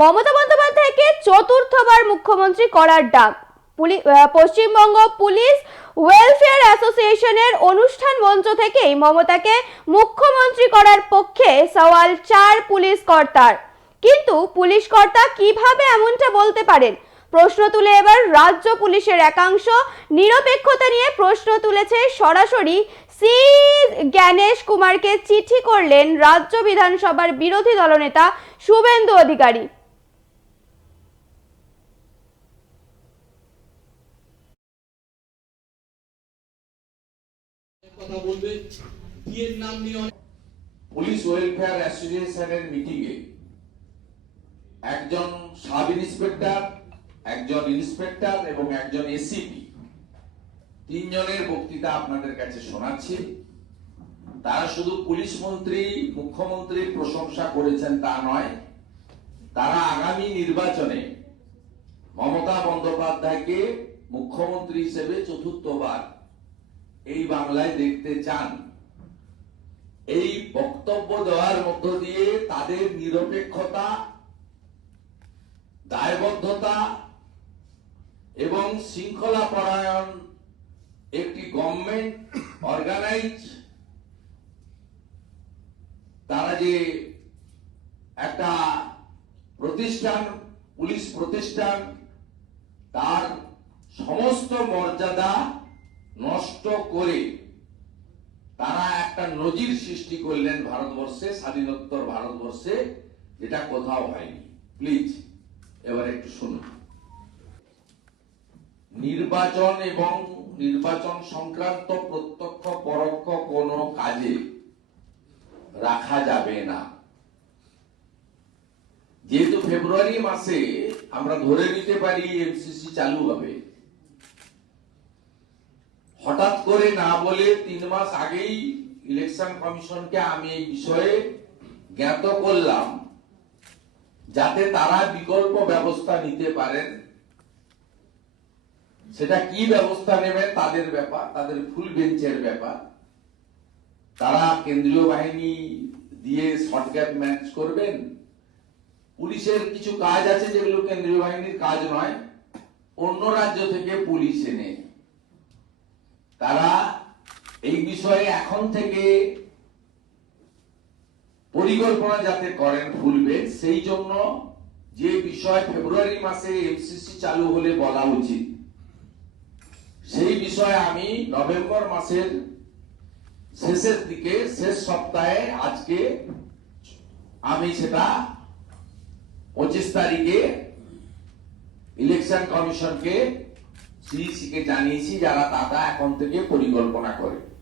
মমতা বন্দ্যোপাধ্যায়কে চতুর্থবার মুখ্যমন্ত্রী করার ডাক। পশ্চিমবঙ্গ পুলিশ ওয়েলফেয়ার অ্যাসোসিয়েশনের অনুষ্ঠান মঞ্চ থেকেই মমতাকে মুখ্যমন্ত্রী করার পক্ষে সওয়াল চার পুলিশ কর্তার। কিন্তু পুলিশ কর্তা কীভাবে এমনটা বলতে পারেন? প্রশ্ন তুলে এবার রাজ্য পুলিশের একাংশ নিরপেক্ষতা নিয়ে প্রশ্ন তুলেছে সরাসরি সি জ্ঞানেশ কুমারকে চিঠি করলেন রাজ্য বিধানসভার বিরোধী দলনেতা শুভেন্দু অধিকারী। কথা বলবে। বিয়ের নাম নিয়ে পুলিশ ওয়েলফেয়ার অ্যাসোসিয়েশনের মিটিংয়ে একজন সাব ইন্সপেক্টর একজন ইন্সপেক্টর এবং একজন এসিপি তিনজনের বক্তৃতা আপনাদের কাছে শোনাচ্ছি। তারা শুধু পুলিশ মন্ত্রী মুখ্যমন্ত্রীর প্রশংসা করেছেন তা নয়, তারা আগামী নির্বাচনে মমতা বন্দ্যোপাধ্যায়কে মুখ্যমন্ত্রী হিসেবে চতুর্থবার এই বাংলায় দেখতে চান। এই বক্তব্য দেওয়ার মধ্য দিয়ে তাদের নিরপেক্ষতা, দায়বদ্ধতা এবং শৃঙ্খলা পরায়ণ একটি গভর্নমেন্ট অর্গানাইজ তারা যে একটা প্রতিষ্ঠান, পুলিশ প্রতিষ্ঠান, তার সমস্ত মর্যাদা নষ্ট করে তারা একটা নজির সৃষ্টি করলেন ভারতবর্ষে, স্বাধীনোত্তর ভারতবর্ষে যেটা কোথাও হয়নি। প্লিজ এবার একটু শুনুন। নির্বাচন এবং নির্বাচন সংক্রান্ত প্রত্যক্ষ পরোক্ষ কোনো কাজে রাখা যাবে না। যেহেতু ফেব্রুয়ারি মাসে আমরা ধরে নিতে পারি এমসিসি চালু হবে হঠাৎ করে না বলে তিন মাস আগেই ইলেকশন কমিশনকে আমি এই বিষয়ে জ্ঞাত করলাম, যাতে তারা বিকল্প ব্যবস্থা নিতে পারেন। সেটা কি ব্যবস্থা নেবেন তাদের ব্যাপার, তাদের ফুল বেঞ্চের ব্যাপার। তারা কেন্দ্রীয় বাহিনী দিয়ে শর্টগ্যাপ ম্যাচ করবেন। পুলিশের কিছু কাজ আছে যেগুলো কেন্দ্রীয় বাহিনীর কাজ নয়, অন্য রাজ্য থেকে পুলিশ এনে তারা এই বিষয়ে এখন থেকে পরিকল্পনা যাতে করেন ফুলবে সেই জন্য যে বিষয় ফেব্রুয়ারি মাসে এমসিসি চালু হলে বলা উচিত। সেই বিষয়ে আমি নভেম্বর মাসের শেষের দিকে, শেষ সপ্তাহে আজকে আমি সেটা পঁচিশ তারিখে ইলেকশন কমিশনকে সিইসি শ্রীকে জানিয়েছি যারা দাদা এখন থেকে পরিকল্পনা করে।